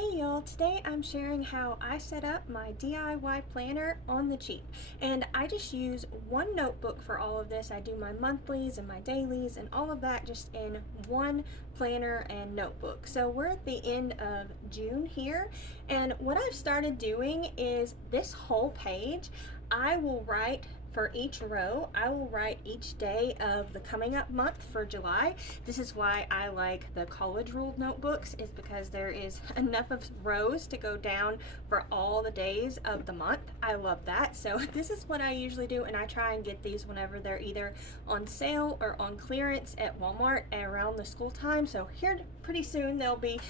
Hey y'all, today I'm sharing how I set up my DIY planner on the cheap. And I just use one notebook for all of this. I do my monthlies and my dailies and all of that just in one planner and notebook. So we're at the end of June here, and what I've started doing is this whole page, I will write for each row, I will write each day of the coming up month for July. This is why I like the college ruled notebooks, is because there is enough of rows to go down for all the days of the month. I love that. So this is what I usually do, and I try and get these whenever they're either on sale or on clearance at Walmart around the school time. So here pretty soon they'll be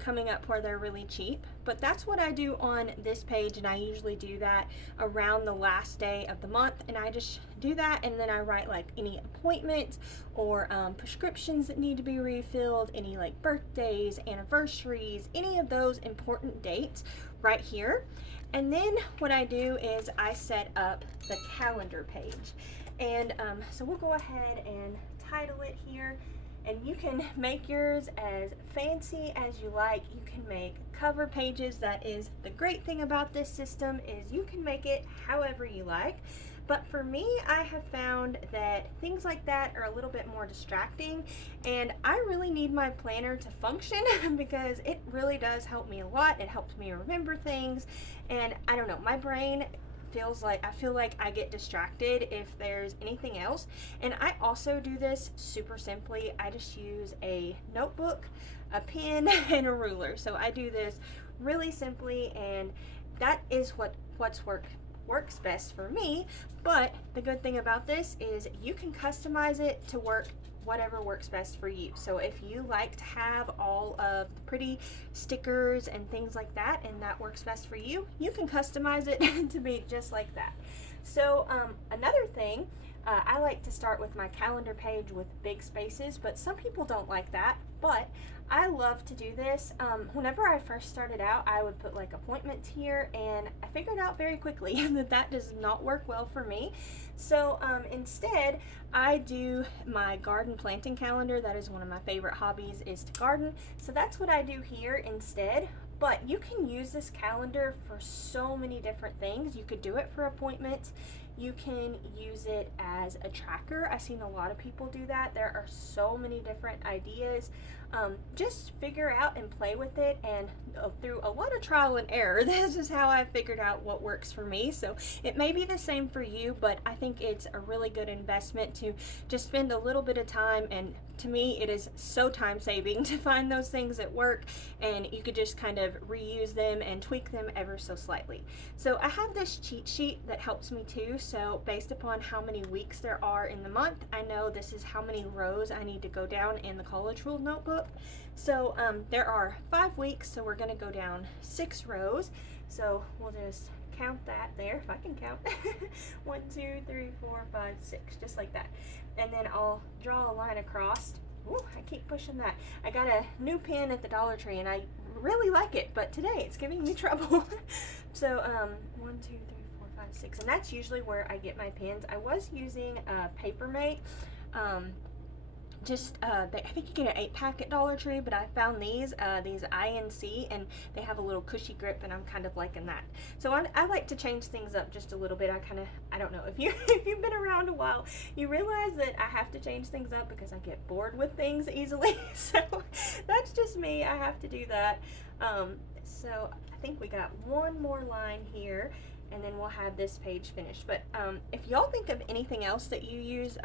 coming up where they're really cheap. But that's what I do on this page, and I usually do that around the last day of the month, and I just do that, and then I write like any appointments or prescriptions that need to be refilled, any like birthdays, anniversaries, any of those important dates right here. And then what I do is I set up the calendar page, and so we'll go ahead and title it here. And you can make yours as fancy as you like. You can make cover pages. That is the great thing about this system, is you can make it however you like. But for me, I have found that things like that are a little bit more distracting, and I really need my planner to function because it really does help me a lot. It helps me remember things, and I don't know, my brain I feel like I get distracted if there's anything else. And I also do this super simply. I just use a notebook, a pen, and a ruler. So I do this really simply, and that is what's works best for me. But the good thing about this is you can customize it to work whatever works best for you. So if you like to have all of the pretty stickers and things like that, and that works best for you, you can customize it to be just like that. So another thing, I like to start with my calendar page with big spaces, but some people don't like that. But I love to do this. Whenever I first started out, I would put like appointments here, and I figured out very quickly that does not work well for me. So instead, I do my garden planting calendar. That is one of my favorite hobbies, is to garden. So that's what I do here instead. But you can use this calendar for so many different things. You could do it for appointments. You can use it as a tracker. I've seen a lot of people do that. There are so many different ideas. Just figure out and play with it, and through a lot of trial and error, this is how I figured out what works for me. So it may be the same for you, but I think it's a really good investment to just spend a little bit of time, and to me it is so time saving to find those things that work, and you could just kind of reuse them and tweak them ever so slightly. So I have this cheat sheet that helps me too. So based upon how many weeks there are in the month, I know this is how many rows I need to go down in the college rule notebook. So there are 5 weeks, so we're going to go down 6 rows. So we'll just count that there, if I can count. 1, 2, 3, 4, 5, 6, just like that. And then I'll draw a line across. Ooh, I keep pushing that. I got a new pen at the Dollar Tree, and I really like it, but today it's giving me trouble. So 1, 2, 3, 4, 5, 6, and that's usually where I get my pens. I was using Papermate. I think you get an 8-pack at Dollar Tree, but I found these INC, and they have a little cushy grip, and I'm kind of liking that. So I like to change things up just a little bit. I don't know, if you've been around a while, you realize that I have to change things up because I get bored with things easily. So that's just me. I have to do that. So I think we got one more line here, and then we'll have this page finished. But if y'all think of anything else that you use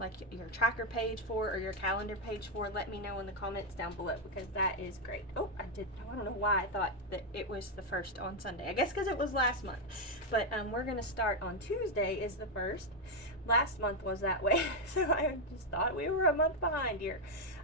like your tracker page for, or your calendar page for, let me know in the comments down below, because that is great. Oh, I don't know why I thought that it was the first on Sunday. I guess because it was last month. But we're gonna start on Tuesday is the first. Last month was that way, so I just thought we were a month behind here.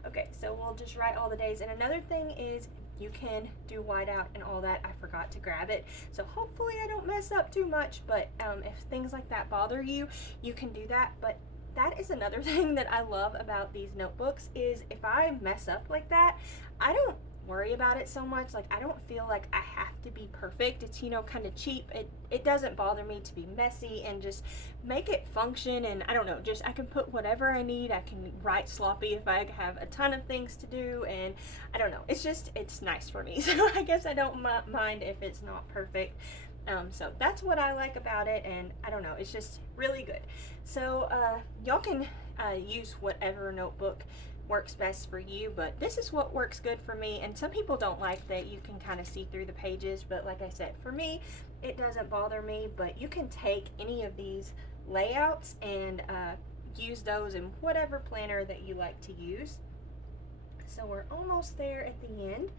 Okay, so we'll just write all the days. And another thing is, you can do whiteout and all that. I forgot to grab it, so hopefully I don't mess up too much. But if things like that bother you, you can do that. But that is another thing that I love about these notebooks, is if I mess up like that, I don't worry about it so much. Like, I don't feel like I have to be perfect. It's, you know, kind of cheap. It doesn't bother me to be messy and just make it function. And I don't know, just I can put whatever I need. I can write sloppy if I have a ton of things to do, and I don't know, it's just, it's nice for me. So I guess I don't mind if it's not perfect. So that's what I like about it, and I don't know, it's just really good. So y'all can use whatever notebook works best for you, but this is what works good for me. And some people don't like that you can kind of see through the pages, but like I said, for me it doesn't bother me. But you can take any of these layouts and use those in whatever planner that you like to use. So we're almost there at the end.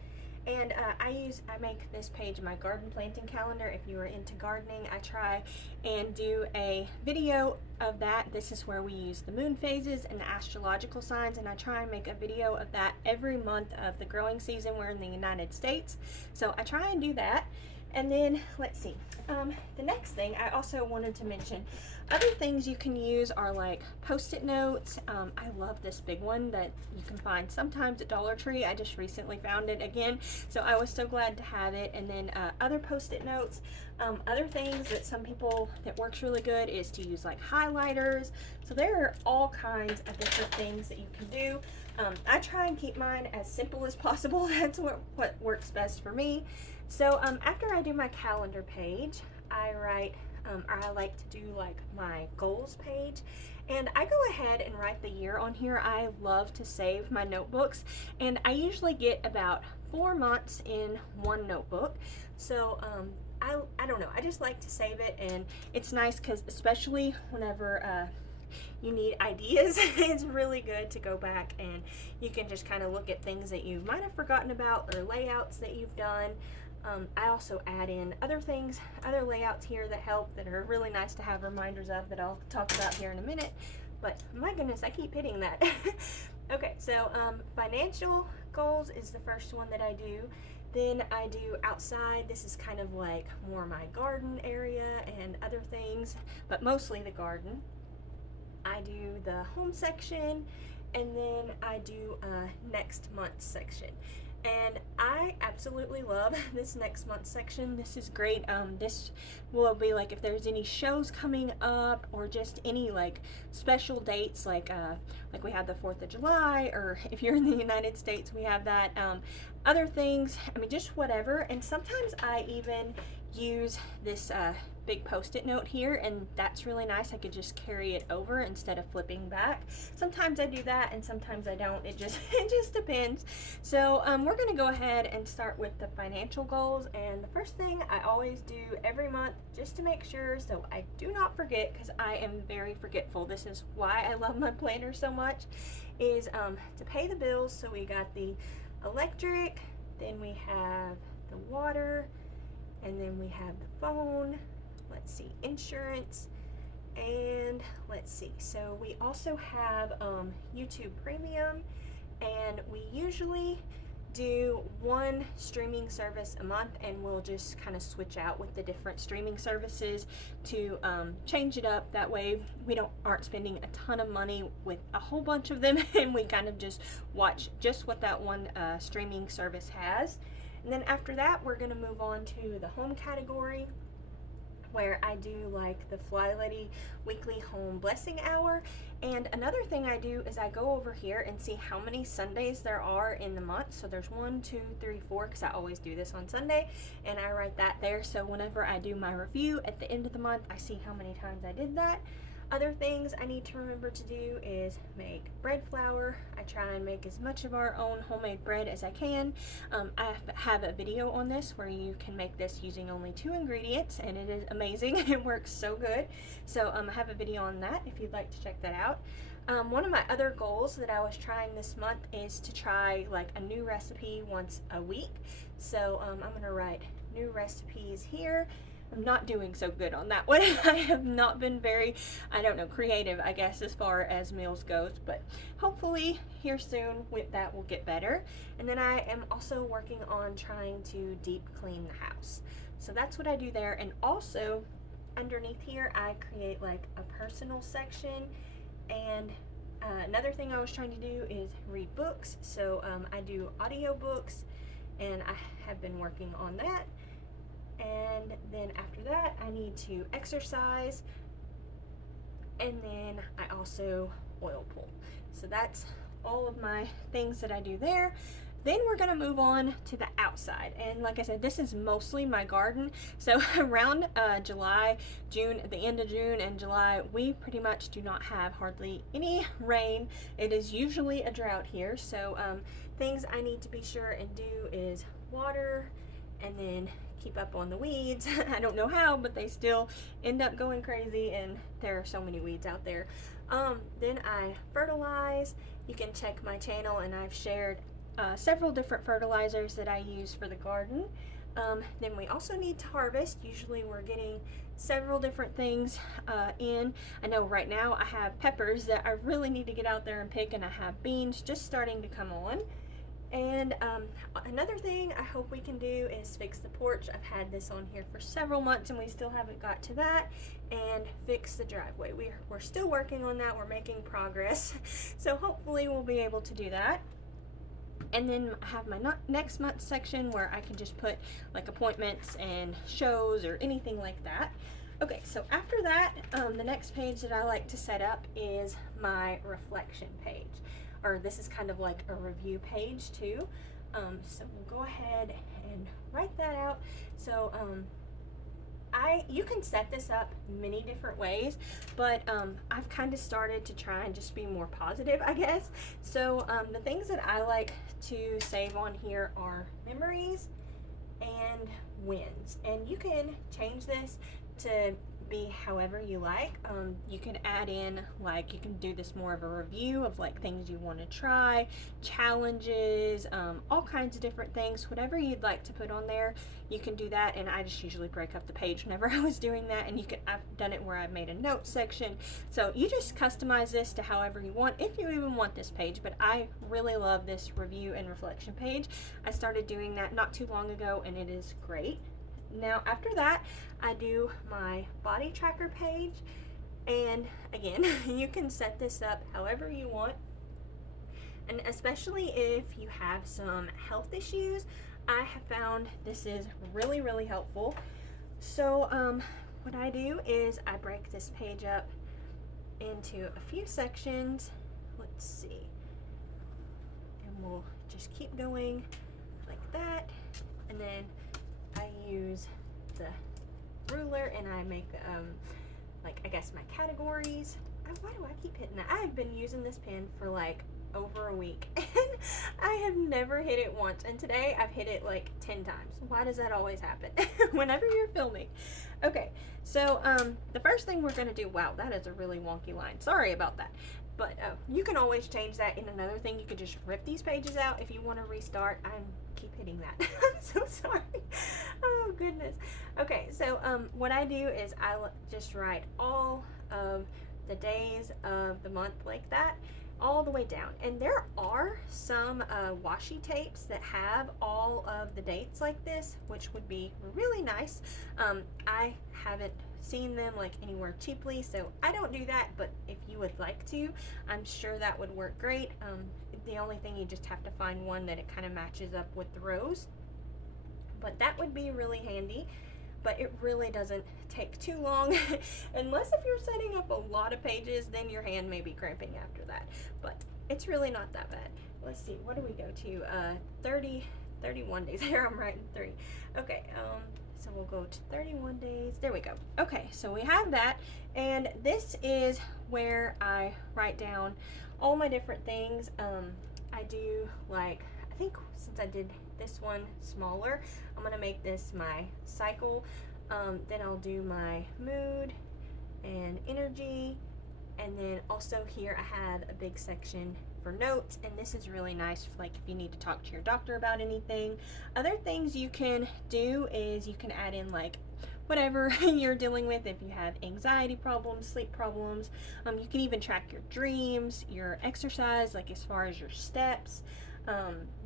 And I make this page my garden planting calendar. If you are into gardening, I try and do a video of that. This is where we use the moon phases and the astrological signs, and I try and make a video of that every month of the growing season. We're in the United States, so I try and do that. And then let's see, the next thing I also wanted to mention, other things you can use are like post-it notes. I love this big one that you can find sometimes at Dollar Tree. I just recently found it again, so I was so glad to have it. And then other post-it notes, other things that some people that works really good is to use like highlighters. So there are all kinds of different things that you can do. I try and keep mine as simple as possible. That's what works best for me. So after I do my calendar page, I write, I like to do like my goals page, and I go ahead and write the year on here. I love to save my notebooks, and I usually get about 4 months in one notebook. So I don't know, I just like to save it, and it's nice because especially whenever you need ideas, it's really good to go back and you can just kind of look at things that you might have forgotten about or layouts that you've done. I also add in other things, other layouts here that help, that are really nice to have reminders of, that I'll talk about here in a minute. But my goodness, I keep hitting that. Okay, so financial goals is the first one that I do. Then I do outside. This is kind of like more my garden area and other things, but mostly the garden. I do the home section, and then I do next month section. And I absolutely love this next month section. This is great. This will be like if there's any shows coming up, or just any like special dates, like we have the 4th of July, or if you're in the United States, we have that. Other things, I mean, just whatever. And sometimes I even use this big post-it note here, and that's really nice. I could just carry it over instead of flipping back. Sometimes I do that and sometimes I don't. It just depends. So we're gonna go ahead and start with the financial goals. And the first thing I always do every month, just to make sure so I do not forget, because I am very forgetful, this is why I love my planner so much, is to pay the bills. So we got the electric, then we have the water, and then we have the phone, let's see, insurance, and let's see, so we also have YouTube Premium, and we usually do one streaming service a month, and we'll just kind of switch out with the different streaming services to change it up. That way we aren't spending a ton of money with a whole bunch of them, and we kind of just watch just what that one streaming service has. And then after that, we're going to move on to the home category, where I do like the Fly Lady weekly home blessing hour. And another thing I do is I go over here and see how many Sundays there are in the month. So there's 1, 2, 3, 4, because I always do this on Sunday, and I write that there. So whenever I do my review at the end of the month, I see how many times I did that. Other things I need to remember to do is make bread flour. I try and make as much of our own homemade bread as I can. I have a video on this where you can make this using only 2 ingredients, and it is amazing. It works so good. So I have a video on that if you'd like to check that out. One of my other goals that I was trying this month is to try like a new recipe once a week. So I'm gonna write new recipes here. I'm not doing so good on that one. I have not been very, I don't know, creative, I guess, as far as meals goes, but hopefully here soon with that will get better. And then I am also working on trying to deep clean the house. So that's what I do there. And also underneath here, I create like a personal section. And another thing I was trying to do is read books. So I do audiobooks. and I have been working on that. And then after that, I need to exercise, and then I also oil pull. So that's all of my things that I do there. Then we're gonna move on to the outside, and like I said, this is mostly my garden. So around July, June, at the end of June and July, we pretty much do not have hardly any rain. It is usually a drought here, so things I need to be sure and do is water, and then keep up on the weeds. I don't know how, but they still end up going crazy, and there are so many weeds out there. Then I fertilize. You can check my channel, and I've shared several different fertilizers that I use for the garden. Then we also need to harvest. Usually we're getting several different things in. I know right now I have peppers that I really need to get out there and pick, and I have beans just starting to come on. And another thing I hope we can do is fix the porch. I've had this on here for several months and we still haven't got to that. And fix the driveway. We're still working on that. We're making progress. So hopefully we'll be able to do that. And then I have my next month section where I can just put like appointments and shows or anything like that. Okay, so after that, the next page that I like to set up is my reflection page. Or this is kind of like a review page too. So we'll go ahead and write that out. So you can set this up many different ways, but I've kind of started to try and just be more positive, I guess. So the things that I like to save on here are memories and wins, and you can change this to be however you like. You can add in, like, you can do this more of a review of like things you want to try, challenges, all kinds of different things. Whatever you'd like to put on there, you can do that. And I just usually break up the page whenever I was doing that, and I've done it where I've made a note section. So you just customize this to however you want, if you even want this page. But I really love this review and reflection page. I started doing that not too long ago, and it is great. Now after that, I do my body tracker page, and again, you can set this up however you want, and especially if you have some health issues, I have found this is really, really helpful. So what I do is I break this page up into a few sections. Let's see, and we'll just keep going like that, and then I use the ruler and I make like, I guess, my categories. Why do I keep hitting that? I've been using this pen for like over a week and I have never hit it once, and today I've hit it like 10 times. Why does that always happen whenever you're filming? Okay, so the first thing we're gonna do, wow, that is a really wonky line, sorry about that. But you can always change that in another thing. You could just rip these pages out if you want to restart. I keep hitting that. I'm so sorry. Oh goodness. Okay, so what I do is I just write all of the days of the month like that, all the way down. And there are some washi tapes that have all of the dates like this, which would be really nice. I haven't seen them like anywhere cheaply, so I don't do that, but if you would like to, I'm sure that would work great. The only thing, you just have to find one that it kind of matches up with the rows, but that would be really handy. But it really doesn't take too long unless if you're setting up a lot of pages, then your hand may be cramping after that, but it's really not that bad. Let's see, what do we go to? 31 days. Here I'm writing 3. Okay, so we'll go to 31 days. There we go. Okay, so we have that, and this is where I write down all my different things. I do, like, I think since I did this one smaller, I'm gonna make this my cycle. Then I'll do my mood and energy, and then also here I have a big section for notes, and this is really nice for, like, if you need to talk to your doctor about anything. Other things you can do is you can add in like whatever you're dealing with. If you have anxiety problems, sleep problems, you can even track your dreams, your exercise, like as far as your steps.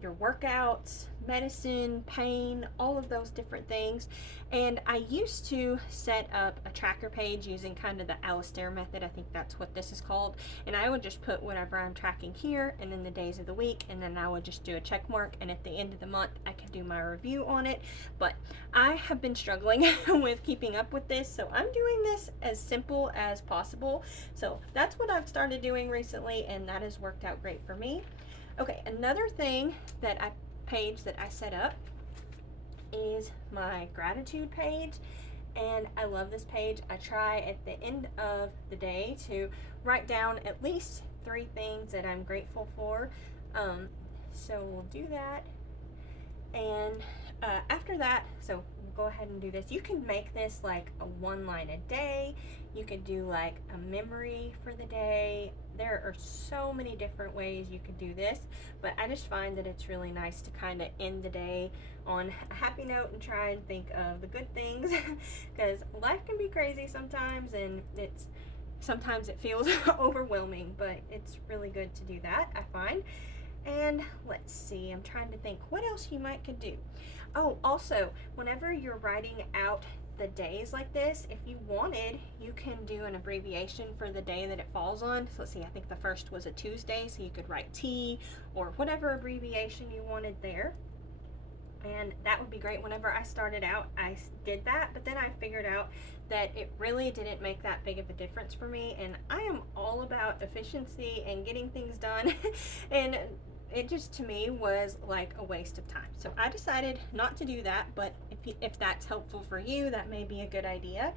your workouts, medicine, pain, all of those different things. And I used to set up a tracker page using kind of the Alistair method. I think that's what this is called. And I would just put whatever I'm tracking here and then the days of the week, and then I would just do a check mark, and at the end of the month I could do my review on it. But I have been struggling with keeping up with this, so I'm doing this as simple as possible. So that's what I've started doing recently, and that has worked out great for me. Okay, another thing that I set up is my gratitude page, and I love this page. I try at the end of the day to write down at least 3 things that I'm grateful for. So we'll do that, and after that, so we'll go ahead and do this. You can make this like a 1 line a day. You could do like a memory for the day. There are so many different ways you could do this, but I just find that it's really nice to kind of end the day on a happy note and try and think of the good things, because life can be crazy sometimes, and sometimes it feels overwhelming, but it's really good to do that, I find. And let's see, I'm trying to think what else you might could do. Oh, also, whenever you're writing out the days like this, if you wanted, you can do an abbreviation for the day that it falls on. So let's see, I think the first was a Tuesday, so you could write T or whatever abbreviation you wanted there. And that would be great. Whenever I started out, I did that, but then I figured out that it really didn't make that big of a difference for me, and I am all about efficiency and getting things done and it just, to me, was like a waste of time. So I decided not to do that, but if that's helpful for you, that may be a good idea.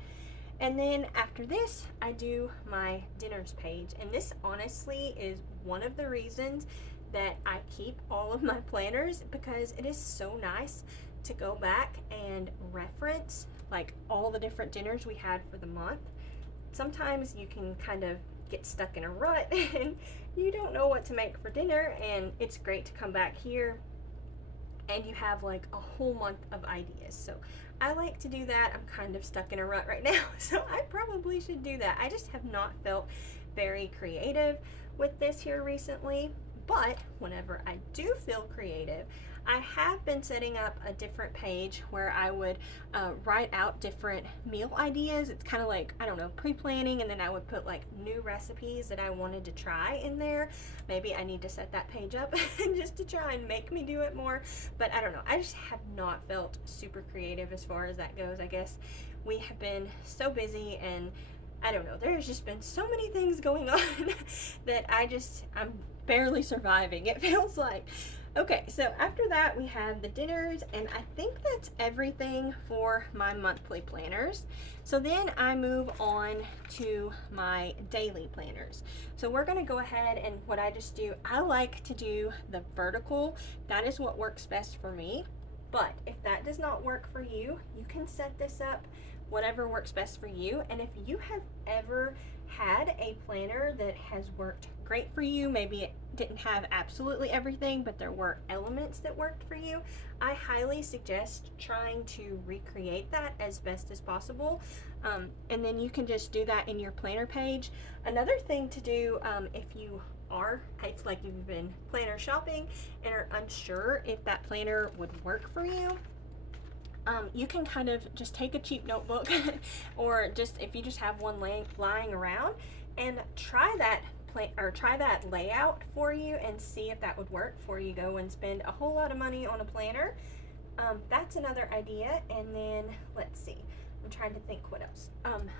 And then after this, I do my dinners page, and this honestly is one of the reasons that I keep all of my planners, because it is so nice to go back and reference like all the different dinners we had for the month. Sometimes you can kind of get stuck in a rut and you don't know what to make for dinner, and it's great to come back here and you have like a whole month of ideas. So I like to do that. I'm kind of stuck in a rut right now, so I probably should do that. I just have not felt very creative with this here recently, but whenever I do feel creative, I have been setting up a different page where I would write out different meal ideas. It's kind of like, I don't know, pre-planning, and then I would put like new recipes that I wanted to try in there. Maybe I need to set that page up just to try and make me do it more, but I don't know. I just have not felt super creative as far as that goes. I guess we have been so busy, and I don't know, there's just been so many things going on that I'm barely surviving, it feels like. Okay, so after that we have the dinners, and I think that's everything for my monthly planners. So then I move on to my daily planners. So we're gonna go ahead, and what I just do, I like to do the vertical. That is what works best for me. But if that does not work for you, you can set this up whatever works best for you. And if you have ever had a planner that has worked great for you, maybe it didn't have absolutely everything, but there were elements that worked for you, I highly suggest trying to recreate that as best as possible. And then you can just do that in your planner page. Another thing to do, if you are, it's like you've been planner shopping and are unsure if that planner would work for you, you can kind of just take a cheap notebook or just if you just have one lying around, and try that layout for you and see if that would work before you go and spend a whole lot of money on a planner. That's another idea. And then let's see, I'm trying to think what else.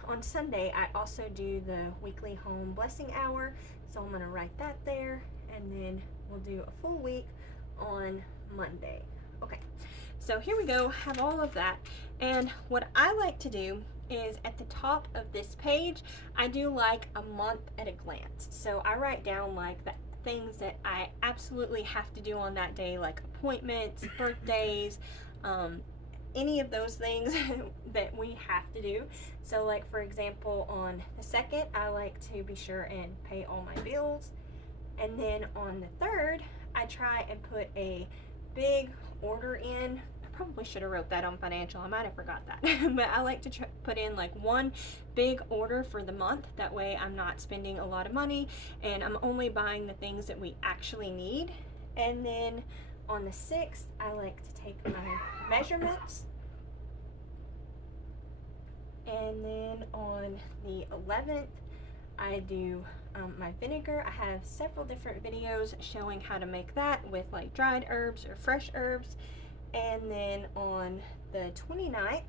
On Sunday I also do the weekly home blessing hour, so I'm gonna write that there, and then we'll do a full week on Monday. Okay, so here we go, have all of that. And what I like to do is at the top of this page, I do like a month at a glance. So I write down like the things that I absolutely have to do on that day, like appointments, birthdays, any of those things that we have to do. So like for example, on the 2nd, I like to be sure and pay all my bills. And then on the 3rd, I try and put a big order in. I probably should have wrote that on financial, I might have forgot that. But I like to put in like one big order for the month. That way I'm not spending a lot of money and I'm only buying the things that we actually need. And then on the 6th, I like to take my measurements. And then on the 11th, I do my vinegar. I have several different videos showing how to make that with like dried herbs or fresh herbs. And then on the 29th,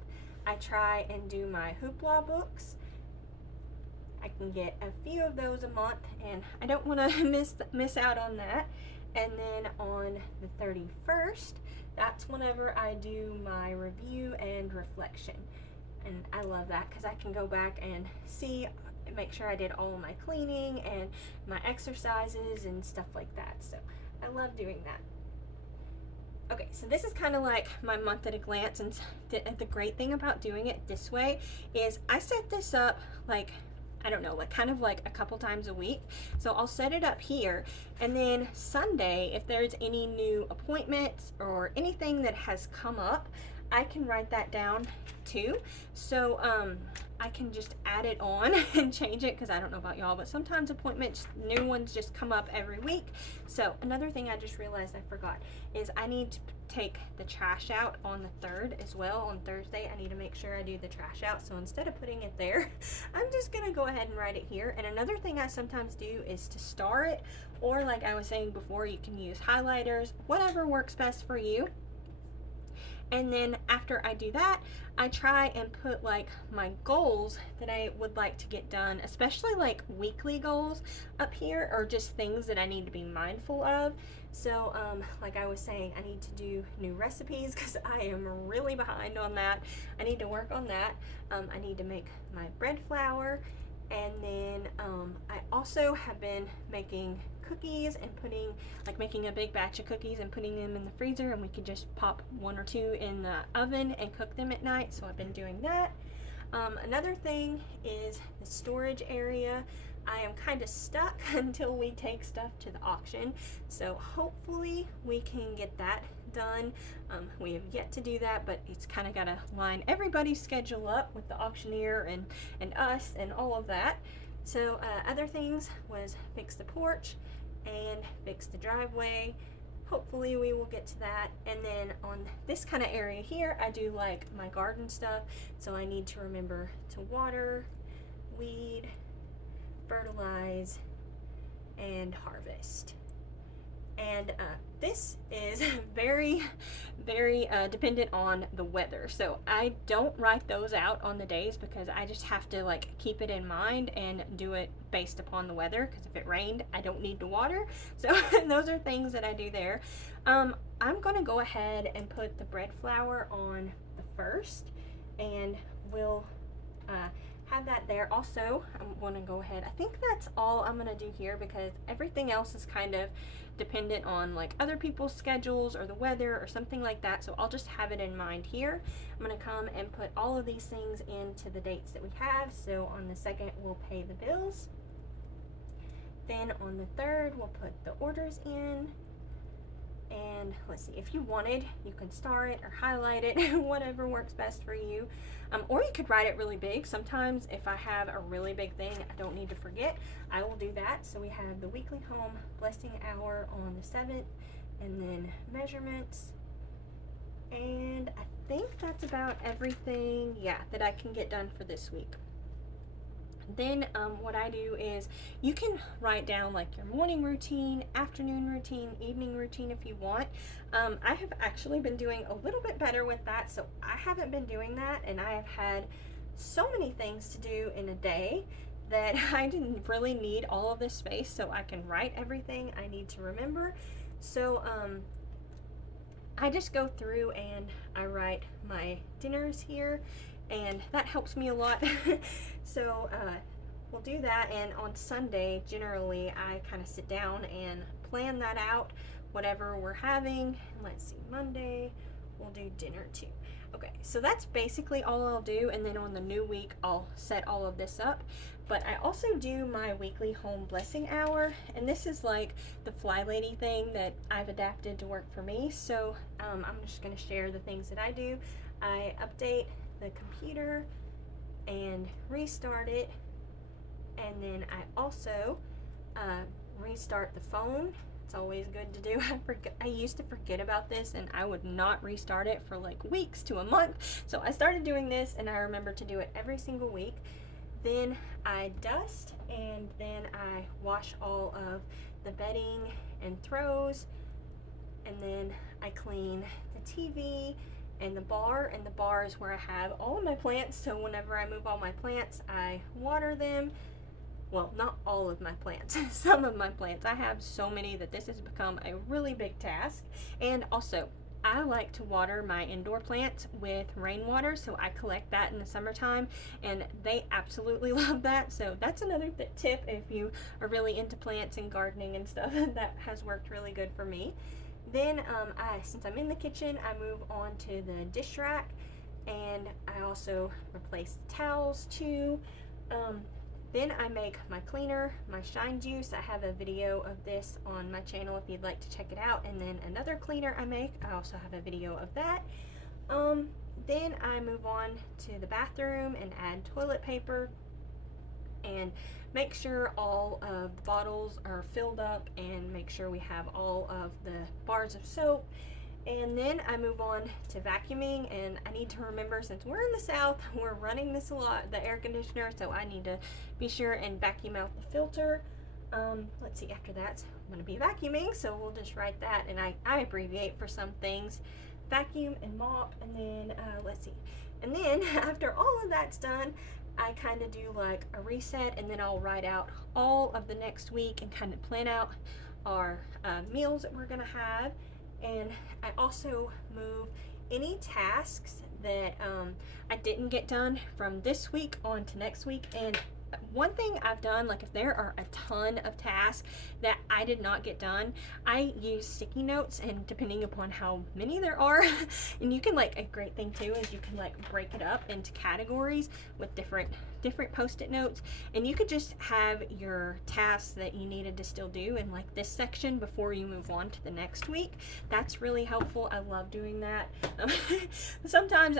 I try and do my hoopla books. I can get a few of those a month, and I don't want to miss out on that. And then on the 31st, that's whenever I do my review and reflection. And I love that because I can go back and see, make sure I did all of my cleaning and my exercises and stuff like that. So I love doing that. Okay, so this is kind of like my month at a glance, and the great thing about doing it this way is I set this up like, I don't know, like kind of like a couple times a week. So I'll set it up here, and then Sunday, if there's any new appointments or anything that has come up, I can write that down too. So I can just add it on and change it, because I don't know about y'all, but sometimes appointments, new ones just come up every week. So another thing I just realized I forgot is I need to take the trash out on the 3rd as well. On Thursday, I need to make sure I do the trash out. So instead of putting it there, I'm just gonna go ahead and write it here. And another thing I sometimes do is to star it, or like I was saying before, you can use highlighters, whatever works best for you. And then after I do that, I try and put like my goals that I would like to get done, especially like weekly goals up here, or just things that I need to be mindful of. So like I was saying, I need to do new recipes because I am really behind on that. I need to work on that. I need to make my bread flour. And then I also have been making cookies and making a big batch of cookies and putting them in the freezer, and we could just pop 1 or 2 in the oven and cook them at night. So I've been doing that. Another thing is the storage area. I am kind of stuck until we take stuff to the auction. So hopefully we can get that done. We have yet to do that, but it's kind of got to line everybody's schedule up with the auctioneer and us and all of that. So other things was fix the porch and fix the driveway. Hopefully we will get to that. And then on this kind of area here, I do like my garden stuff. So I need to remember to water, weed, fertilize, and harvest. And this is very, very dependent on the weather. So I don't write those out on the days, because I just have to like keep it in mind and do it based upon the weather, because if it rained, I don't need to water. So those are things that I do there. I'm gonna go ahead and put the bread flour on the 1st, and we'll have that there. Also, I'm going to go ahead, I think that's all I'm going to do here, because everything else is kind of dependent on like other people's schedules or the weather or something like that. So I'll just have it in mind here. I'm going to come and put all of these things into the dates that we have. So on the 2nd, we'll pay the bills. Then on the 3rd, we'll put the orders in. And let's see, if you wanted, you can star it or highlight it, whatever works best for you. Or you could write it really big. Sometimes if I have a really big thing I don't need to forget, I will do that. So we have the weekly home blessing hour on the 7th, and then measurements. And I think that's about everything, yeah, that I can get done for this week. Then what I do is, you can write down like your morning routine, afternoon routine, evening routine if you want. I have actually been doing a little bit better with that, so I haven't been doing that, and I have had so many things to do in a day that I didn't really need all of this space, so I can write everything I need to remember. So I just go through and I write my dinners here, and that helps me a lot. So we'll do that, and on Sunday generally I kind of sit down and plan that out, whatever we're having. Let's see, Monday we'll do dinner too. Okay, so that's basically all I'll do, and then on the new week I'll set all of this up. But I also do my weekly home blessing hour, and this is like the Fly Lady thing that I've adapted to work for me. So I'm just going to share the things that I do. I update the computer and restart it, and then I also restart the phone It's always good to do. I used to forget about this and I would not restart it for like weeks to a month. So I started doing this and I remember to do it every single week. Then I dust and then I wash all of the bedding and throws, and then I clean the TV and the bar is where I have all of my plants. So whenever I move all my plants, I water them. Well, not all of my plants, some of my plants. I have so many that this has become a really big task. And also, I like to water my indoor plants with rainwater, so I collect that in the summertime, and they absolutely love that. So that's another tip if you are really into plants and gardening and stuff. That has worked really good for me. Then since I'm in the kitchen, I move on to the dish rack, and I also replace the towels too. Then I make my cleaner, my shine juice. I have a video of this on my channel if you'd like to check it out. And then another cleaner I make, I also have a video of that. Then I move on to the bathroom and add toilet paper and make sure all of the bottles are filled up and make sure we have all of the bars of soap. And then I move on to vacuuming, and I need to remember, since we're in the South, we're running this a lot, the air conditioner, so I need to be sure and vacuum out the filter. Let's see, after that, I'm going to be vacuuming, so we'll just write that, and I abbreviate for some things. Vacuum and mop, and then, let's see. And then, after all of that's done, I kind of do like a reset, and then I'll write out all of the next week and kind of plan out our meals that we're going to have. And I also move any tasks that I didn't get done from this week on to next week. And one thing I've done, like if there are a ton of tasks that I did not get done, I use sticky notes, and depending upon how many there are, and you can, like, a great thing too is you can like break it up into categories with different post-it notes, and you could just have your tasks that you needed to still do in like this section before you move on to the next week. That's really helpful. I love doing that. Sometimes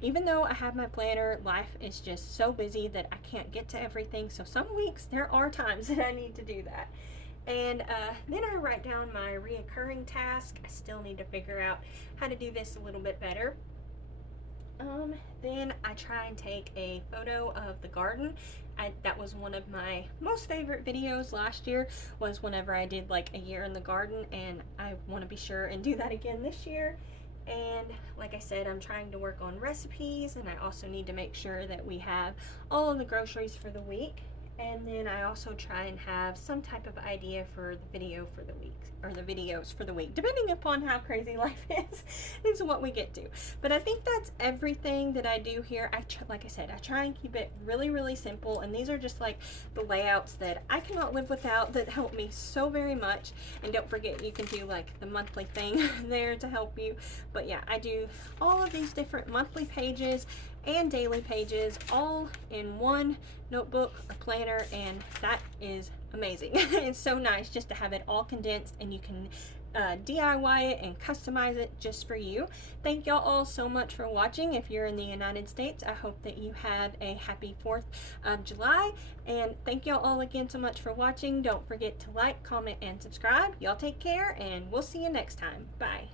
even though I have my planner, life is just so busy that I can't get to everything, so some weeks there are times that I need to do that. And then I write down my reoccurring task. I still need to figure out how to do this a little bit better. Then I try and take a photo of the garden. That was one of my most favorite videos last year, was whenever I did like a year in the garden, and I want to be sure and do that again this year. And like I said, I'm trying to work on recipes, and I also need to make sure that we have all of the groceries for the week. And then I also try and have some type of idea for the video for the week, or the videos for the week, depending upon how crazy life is what we get to. But I think that's everything that I do here. Like I said, I try and keep it really, really simple, and these are just like the layouts that I cannot live without, that help me so very much. And don't forget, you can do like the monthly thing there to help you. But yeah, I do all of these different monthly pages and daily pages all in one notebook or planner, and that is amazing. It's so nice just to have it all condensed, and you can DIY it and customize it just for you. Thank y'all all so much for watching. If you're in the United States, I hope that you had a happy 4th of July, and thank y'all all again so much for watching. Don't forget to like, comment, and subscribe. Y'all take care, and we'll see you next time. Bye.